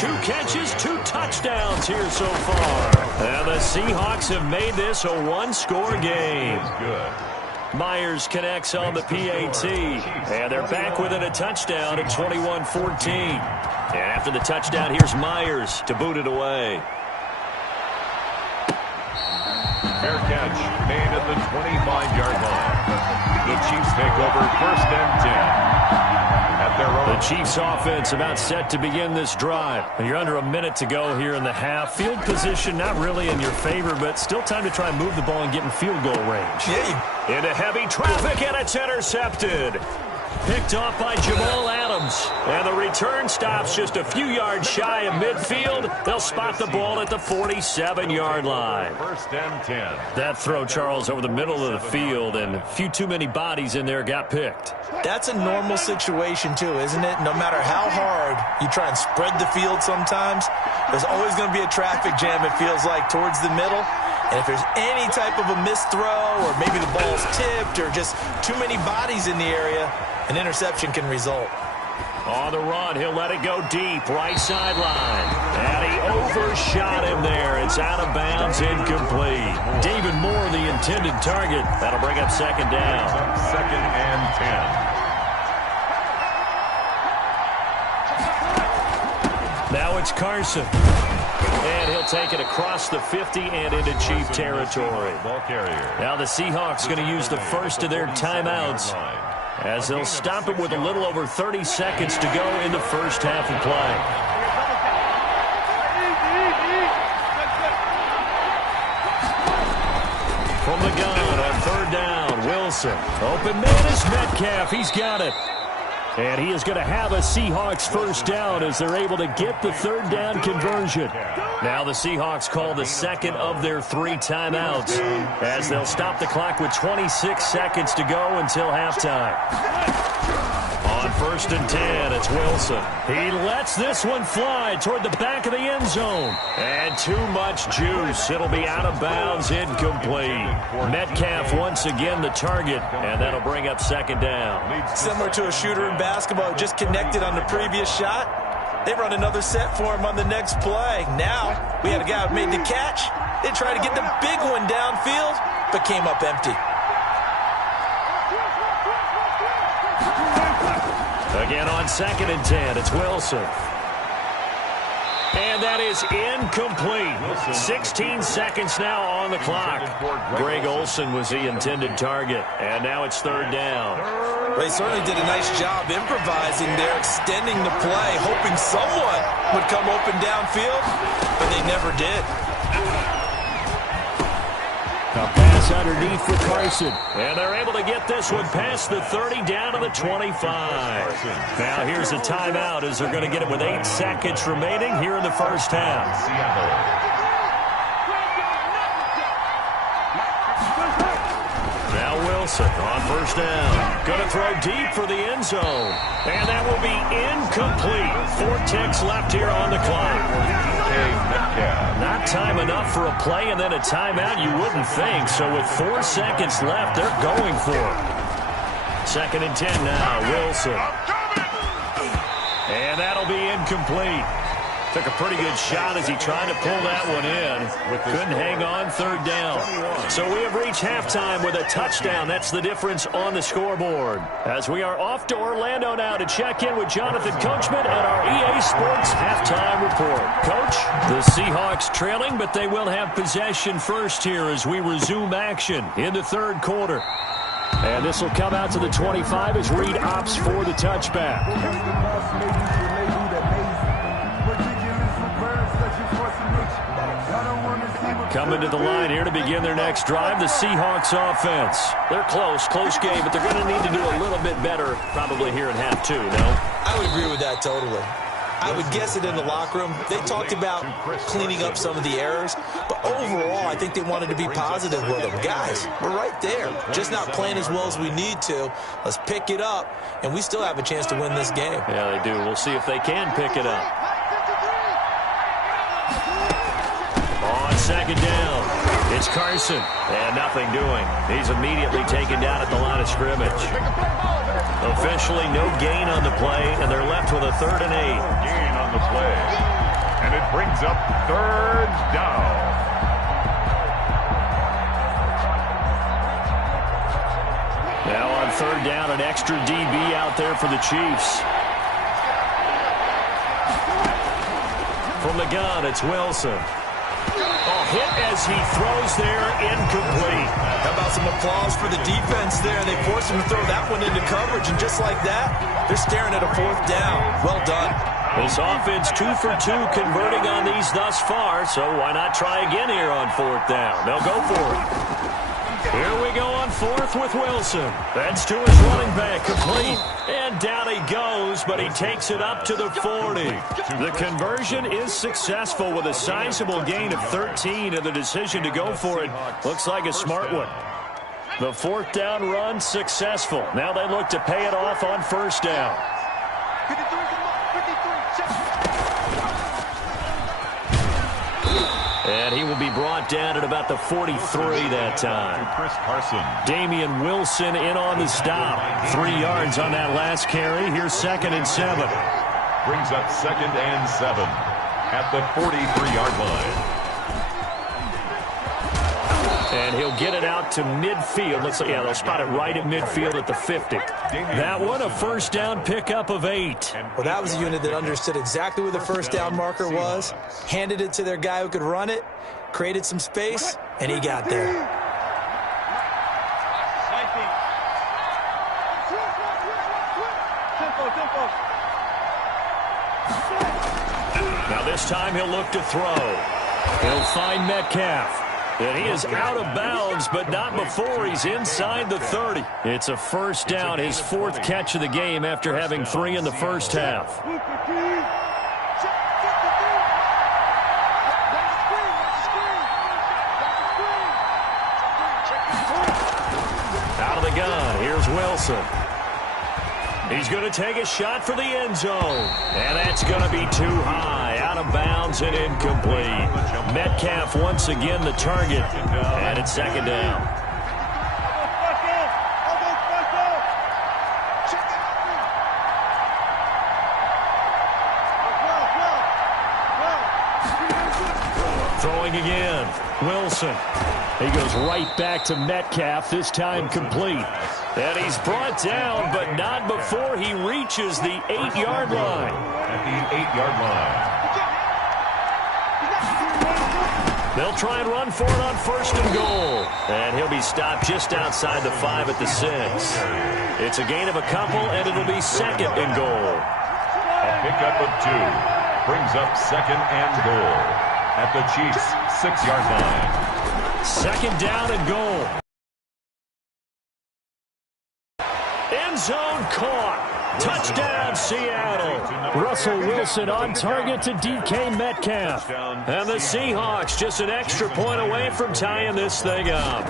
2 catches, 2 touchdowns here so far. And the Seahawks have made this a one-score game. Good. Myers connects on the PAT. And they're back within a touchdown at 21-14. And after the touchdown, here's Myers to boot it away. Fair catch made at the 25-yard line. The Chiefs take over 1st and 10 at their own. The Chiefs offense about set to begin this drive. You're under a minute to go here in the half. Field position not really in your favor, but still time to try and move the ball and get in field goal range. Yeah. Into heavy traffic, and it's intercepted. Picked off by Jamal Adams. And the return stops just a few yards shy of midfield. They'll spot the ball at the 47-yard line. 1st and 10. That throw, Charles, over the middle of the field, and a few too many bodies in there got picked. That's a normal situation, too, isn't it? No matter how hard you try and spread the field sometimes, there's always going to be a traffic jam, it feels like, towards the middle. And if there's any type of a missed throw or maybe the ball's tipped or just too many bodies in the area, an interception can result. On the run, he'll let it go deep, right sideline. And he overshot him there. It's out of bounds, incomplete. David Moore, the intended target. That'll bring up 2nd down. 2nd and 10. Now it's Carson. And he'll take it across the 50 and into Chief territory. Ball carrier. Now the Seahawks going to use the first of their timeouts as they'll stop it with a little over 30 seconds to go in the first half of play. From the gun on 3rd down, Wilson. Open man is Metcalf. He's got it. And he is going to have a Seahawks first down as they're able to get the 3rd down conversion. Now the Seahawks call the second of their 3 timeouts as they'll stop the clock with 26 seconds to go until halftime. On 1st and 10, it's Wilson. He lets this one fly toward the back of the end zone. And too much juice. It'll be out of bounds, incomplete. Metcalf once again the target, and that'll bring up 2nd down. Similar to a shooter in basketball who just connected on the previous shot. They run another set for him on the next play. Now, we had a guy who made the catch. They tried to get the big one downfield, but came up empty. Again on 2nd and 10, it's Wilson. And that is incomplete. 16 seconds now on the clock. Greg Olsen was the intended target, and now it's third down. They certainly did a nice job improvising there, extending the play, hoping someone would come open downfield, but they never did. A pass underneath for Carson. And they're able to get this one past the 30 down to the 25. Now here's a timeout as they're going to get it with 8 seconds remaining here in the first half. Now Wilson on first down. Going to throw deep for the end zone. And that will be incomplete. 4 ticks left here on the clock. Not time enough for a play and then a timeout, you wouldn't think. So with 4 seconds left, they're going for it. 2nd and 10 now, Wilson. And that'll be incomplete. Took a pretty good shot as he tried to pull that one in. Couldn't hang on, third down. So we have reached halftime with a touchdown. That's the difference on the scoreboard. As we are off to Orlando now to check in with Jonathan Coachman at our EA Sports Halftime Report. Coach, the Seahawks trailing, but they will have possession first here as we resume action in the third quarter. And this will come out to the 25 as Reed opts for the touchback. Coming to the line here to begin their next drive, the Seahawks offense. They're close game, but they're going to need to do a little bit better probably here in half 2, no? I would agree with that totally. I would guess it in the locker room. They talked about cleaning up some of the errors, but overall, I think they wanted to be positive with them. Guys, we're right there. Just not playing as well as we need to. Let's pick it up, and we still have a chance to win this game. Yeah, they do. We'll see if they can pick it up. On second down, it's Carson, and nothing doing. He's immediately taken down at the line of scrimmage. Officially no gain on the play, and they're left with a 3rd and 8. Gain on the play, and it brings up 3rd down. Now on 3rd down, an extra DB out there for the Chiefs. From the gun, it's Wilson. Hit as he throws there, incomplete. How about some applause for the defense there? They forced him to throw that one into coverage, and just like that, they're staring at a 4th down. Well done. This offense 2 for 2 converting on these thus far, so why not try again here on 4th down? They'll go for it. Here we go on 4th with Wilson. That's to his running back, complete. And down he goes, but he takes it up to the 40. The conversion is successful with a sizable gain of 13, and the decision to go for it looks like a smart one. The 4th down run successful. Now they look to pay it off on 1st down. And he will be brought down at about the 43 that time. Chris Carson. Damian Wilson in on the stop. 3 yards on that last carry. Here's 2nd and 7. Brings up 2nd and 7 at the 43-yard line. And he'll get it out to midfield. Looks like, yeah, they'll spot it right at midfield at the 50. That one, a 1st down pickup of 8. Well, that was a unit that understood exactly where the 1st down marker was, handed it to their guy who could run it, created some space, and he got there. Now this time he'll look to throw. He'll find Metcalf. And he is out of bounds, but not before he's inside the 30. It's a 1st down, his 4th catch of the game after having 3 in the first half. Out of the gun, here's Wilson. He's going to take a shot for the end zone. And that's going to be too high. Out of bounds and incomplete. Metcalf once again the target. And it's 2nd down. Throwing again. Wilson. He goes right back to Metcalf, this time complete. And he's brought down, but not before he reaches the 8-yard line. At the 8-yard line. They'll try and run for it on 1st and goal. And he'll be stopped just outside the 5 at the 6. It's a gain of a couple, and it'll be 2nd and goal. A pickup of 2 brings up 2nd and goal at the Chiefs' 6-yard line. 2nd down and goal. End zone caught. Touchdown, Seattle. Russell Wilson on target to DK Metcalf. And the Seahawks just an extra point away from tying this thing up.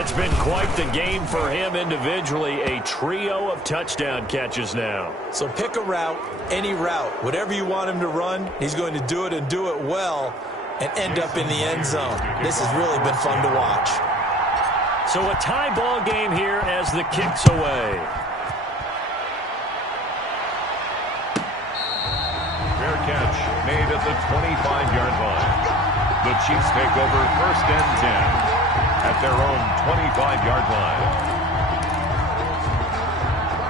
It's been quite the game for him individually. A trio of touchdown catches now. So pick a route, any route. Whatever you want him to run, he's going to do it and do it well and end up in the end zone. This has really been fun to watch. So a tie ball game here as the kick's away. Fair catch made at the 25-yard line. The Chiefs take over 1st and 10 at their own 25-yard line.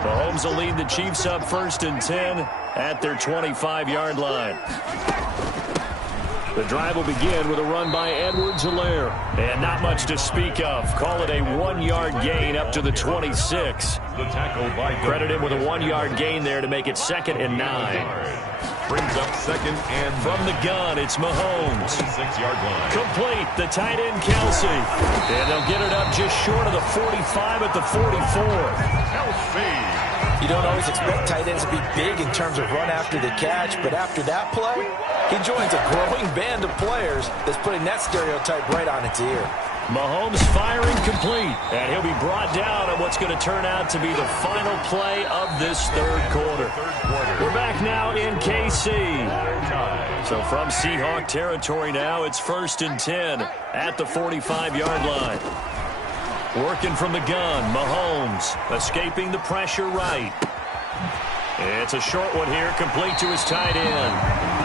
Mahomes will lead the Chiefs up 1st and 10 at their 25-yard line. The drive will begin with a run by Edwards-Helaire. And not much to speak of. Call it a 1-yard gain up to the 26. The tackle by Credit him with a 1-yard gain there to make it 2nd and 9. Brings up 2nd and from the gun, it's Mahomes. 6-yard line. Complete, the tight end Kelsey. And they'll get it up just short of the 45 at the 44. Kelsey. You don't always expect tight ends to be big in terms of run after the catch, but after that play, he joins a growing band of players that's putting that stereotype right on its ear. Mahomes firing complete, and he'll be brought down on what's going to turn out to be the final play of this third quarter. We're back now in KC. So from Seahawk territory now, it's 1st and 10 at the 45-yard line. Working from the gun, Mahomes escaping the pressure right. It's a short one here, complete to his tight end.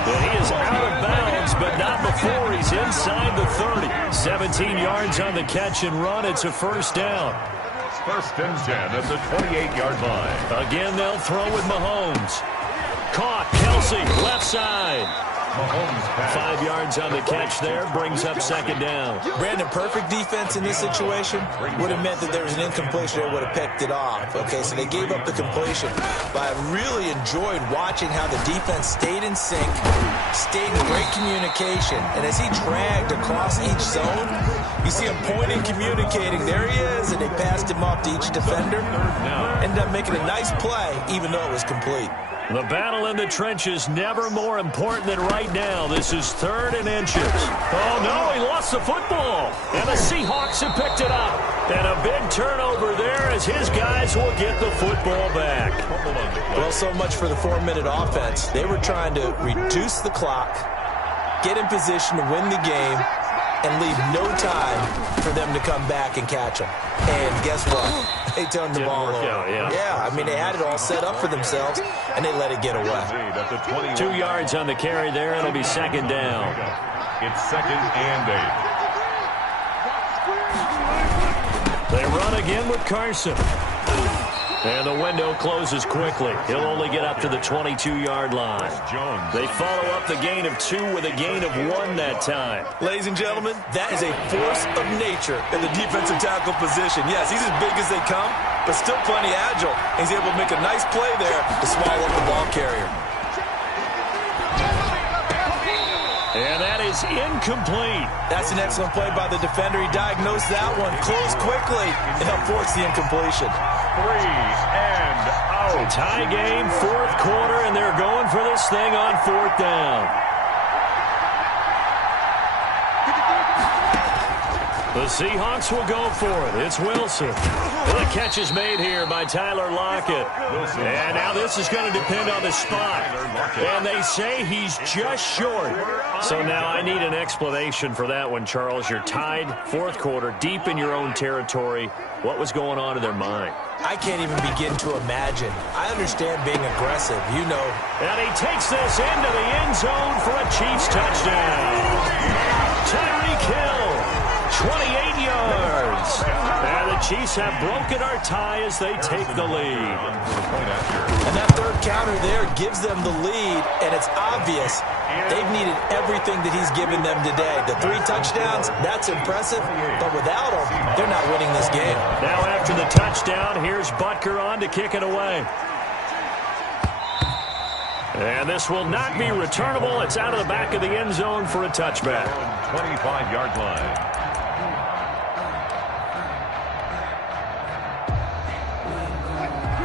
But he is out of bounds, but not before he's inside the 30. 17 yards on the catch and run. It's a 1st down. 1st and 10 at the 28-yard line. Again, they'll throw with Mahomes. Caught, Kelsey, left side. Mahomes 5 yards on the catch there, brings up 2nd down. Brandon, perfect defense in this situation would have meant that there was an incompletion that would have picked it off. Okay, so they gave up the completion. But I really enjoyed watching how the defense stayed in sync, stayed in great communication. And as he dragged across each zone, you see him pointing, communicating. There he is, and they passed him off to each defender. Ended up making a nice play, even though it was complete. The battle in the trenches never more important than right now. This is 3rd and inches. Oh, no, he lost the football. And the Seahawks have picked it up. And a big turnover there as his guys will get the football back. Well, so much for the 4-minute offense. They were trying to reduce the clock, get in position to win the game, and leave no time for them to come back and catch them. And guess what? They turned the ball over. Yeah, I mean, they had it all set up for themselves, and they let it get away. 2 yards on the carry there, and it'll be 2nd down. It's 2nd and 8. They run again with Carson. And the window closes quickly. He'll only get up to the 22-yard line. They follow up the gain of 2 with a gain of 1 that time. Ladies and gentlemen, that is a force of nature in the defensive tackle position. Yes, he's as big as they come, but still plenty agile. He's able to make a nice play there to swallow up the ball carrier. And that is incomplete. That's an excellent play by the defender. He diagnosed that one, closed quickly, and helped force the incompletion. 3 and out. Tie game, 4th quarter, and they're going for this thing on 4th down. The Seahawks will go for it. It's Wilson. The catch is made here by Tyler Lockett. And now this is going to depend on the spot. And they say he's just short. So now I need an explanation for that one, Charles. You're tied, 4th quarter, deep in your own territory. What was going on in their mind? I can't even begin to imagine. I understand being aggressive, you know. And he takes this into the end zone for a Chiefs touchdown. Tyreek Hill, 28 yards. And the Chiefs have broken our tie as they take the lead. And that third counter there gives them the lead, and it's obvious they've needed everything that he's given them today. The 3 touchdowns, that's impressive, but without him, they're not winning this game. Now after the touchdown, here's Butker on to kick it away. And this will not be returnable. It's out of the back of the end zone for a touchback. 25-yard line.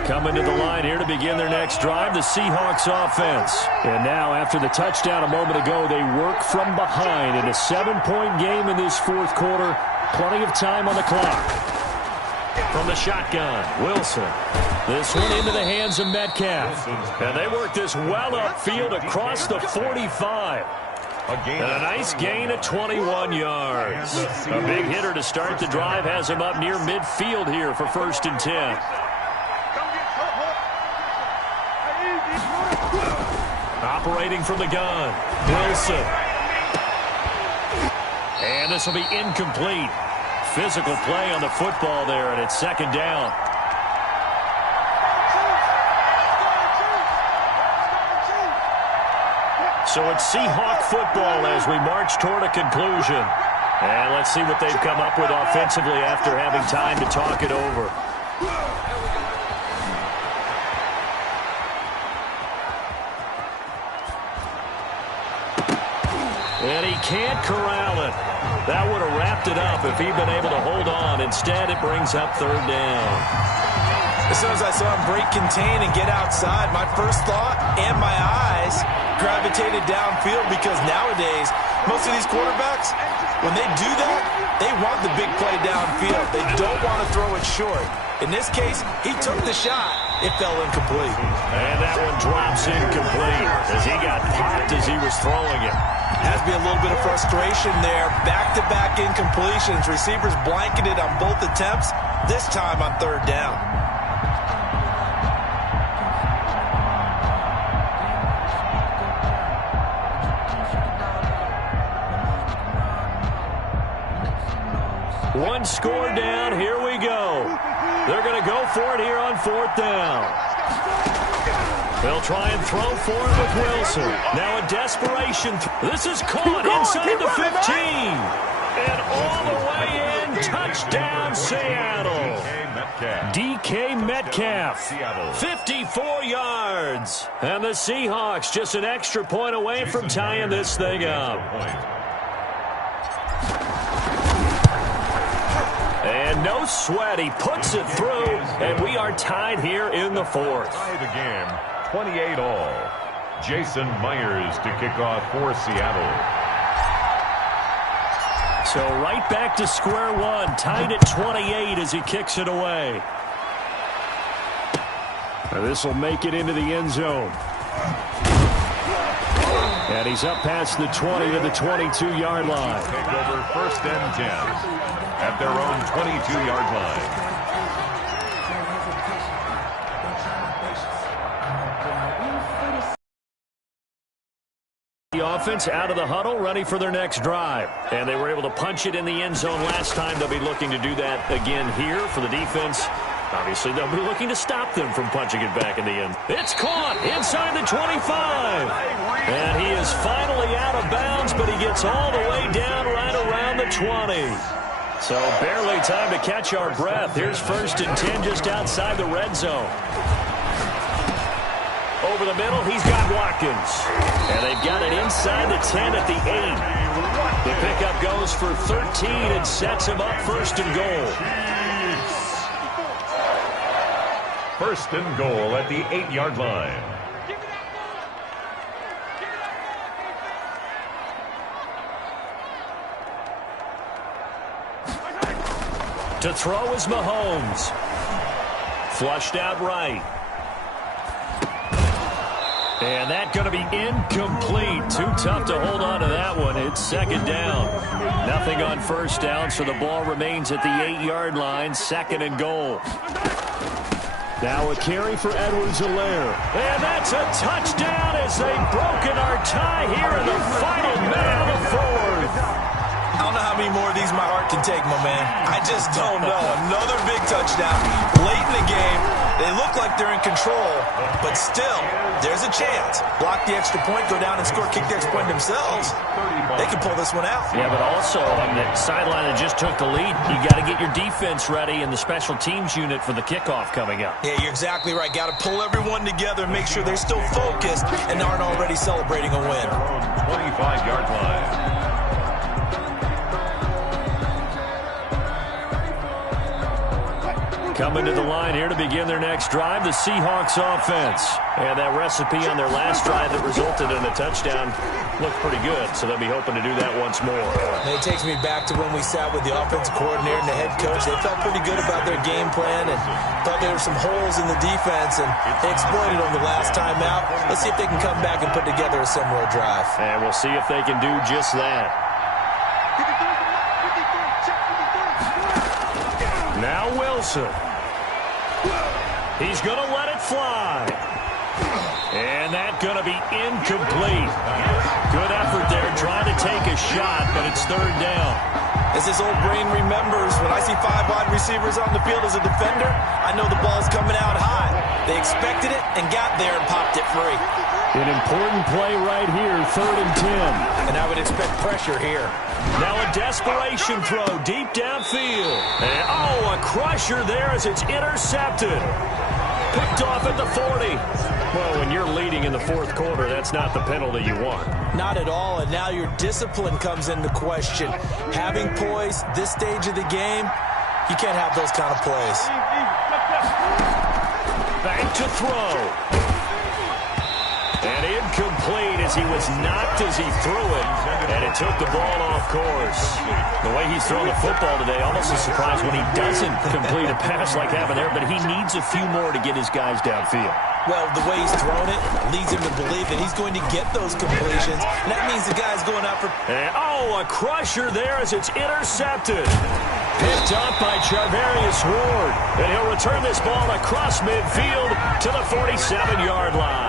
Coming to the line here to begin their next drive, the Seahawks offense. And now after the touchdown a moment ago, they work from behind in a 7-point game in this fourth quarter. Plenty of time on the clock. From the shotgun, Wilson. This one into the hands of Metcalf. And they work this well upfield across the 45. And a nice gain of 21 yards. A big hitter to start the drive has him up near midfield here for 1st and 10. Operating from the gun, Wilson. And this will be incomplete. Physical play on the football there, and it's 2nd down. So it's Seahawk football as we march toward a conclusion. And let's see what they've come up with offensively after having time to talk it over. And he can't corral it. That would have wrapped it up if he'd been able to hold on. Instead, it brings up 3rd down. As soon as I saw him break contain and get outside, my first thought and my eyes gravitated downfield, because nowadays, most of these quarterbacks, when they do that, they want the big play downfield. They don't want to throw it short. In this case, he took the shot. It fell incomplete. And that one drops incomplete as he got popped as he was throwing it. Has to be a little bit of frustration there. Back-to-back incompletions. Receivers blanketed on both attempts, this time on 3rd down. One score down. Here we go. They're going to go for it here on 4th down. They'll try and throw for it with Wilson. Now a desperation. This is caught inside the 15. And all the way in. Touchdown, Seattle. DK Metcalf. 54 yards. And the Seahawks just an extra point away from tying this thing up. And no sweat. He puts it through. And we are tied here in the 4th. Tie the game. 28-all. Jason Myers to kick off for Seattle. So right back to square one, tied at 28 as he kicks it away. This will make it into the end zone. And he's up past the 20 to the 22-yard line. Take over 1st and 10 at their own 22-yard line. The offense out of the huddle, ready for their next drive. And they were able to punch it in the end zone last time. They'll be looking to do that again here for the defense. Obviously, they'll be looking to stop them from punching it back in the end. It's caught inside the 25. And he is finally out of bounds, but he gets all the way down right around the 20. So barely time to catch our breath. Here's 1st and 10 just outside the red zone. Over the middle, he's got Watkins. And they've got it inside the 10 at the 8. The pickup goes for 13 and sets him up 1st and goal. 1st and goal at the 8-yard line. To throw is Mahomes. Flushed out right. And that going to be incomplete. Too tough to hold on to that one. It's 2nd down. Nothing on 1st down, so the ball remains at the 8-yard line. 2nd and goal. Now a carry for Edwards-Helaire. And that's a touchdown as they've broken our tie here in the final minute of the 4th. I don't know how many more of these my heart can take, my man. I just don't know. Another big touchdown late in the game. They look like they're in control, but still, there's a chance. Block the extra point, go down and score, kick the extra point themselves. They can pull this one out. Yeah, but also on the sideline that just took the lead, you got to get your defense ready and the special teams unit for the kickoff coming up. Yeah, you're exactly right. Got to pull everyone together and make sure they're still focused and aren't already celebrating a win. 25-yard line. Coming to the line here to begin their next drive, the Seahawks offense. And that recipe on their last drive that resulted in a touchdown looked pretty good, so they'll be hoping to do that once more. And it takes me back to when we sat with the offensive coordinator and the head coach. They felt pretty good about their game plan and thought there were some holes in the defense, and they exploited them the last time out. Let's see if they can come back and put together a similar drive. And we'll see if they can do just that. Now Wilson. He's going to let it fly. And that's going to be incomplete. Good effort there trying to take a shot, but it's third down. As his old brain remembers, when I see 5 wide receivers on the field as a defender, I know the ball's coming out high. They expected it and got there and popped it free. An important play right here, 3rd and 10. And I would expect pressure here. Now a desperation throw deep downfield. And, a crusher there as it's intercepted. Picked off at the 40. Well, when you're leading in the 4th quarter, that's not the penalty you want. Not at all, and now your discipline comes into question. Having poise this stage of the game, you can't have those kind of plays. Back to throw. And incomplete as he was knocked as he threw it. And it took the ball off course. The way he's thrown the football today, almost a surprise when he doesn't complete a pass like having there, but he needs a few more to get his guys downfield. Well, the way he's thrown it leads him to believe that he's going to get those completions. And that means the guy's going out for... And, a crusher there as it's intercepted. Picked up by Charvarius Ward. And he'll return this ball across midfield to the 47-yard line.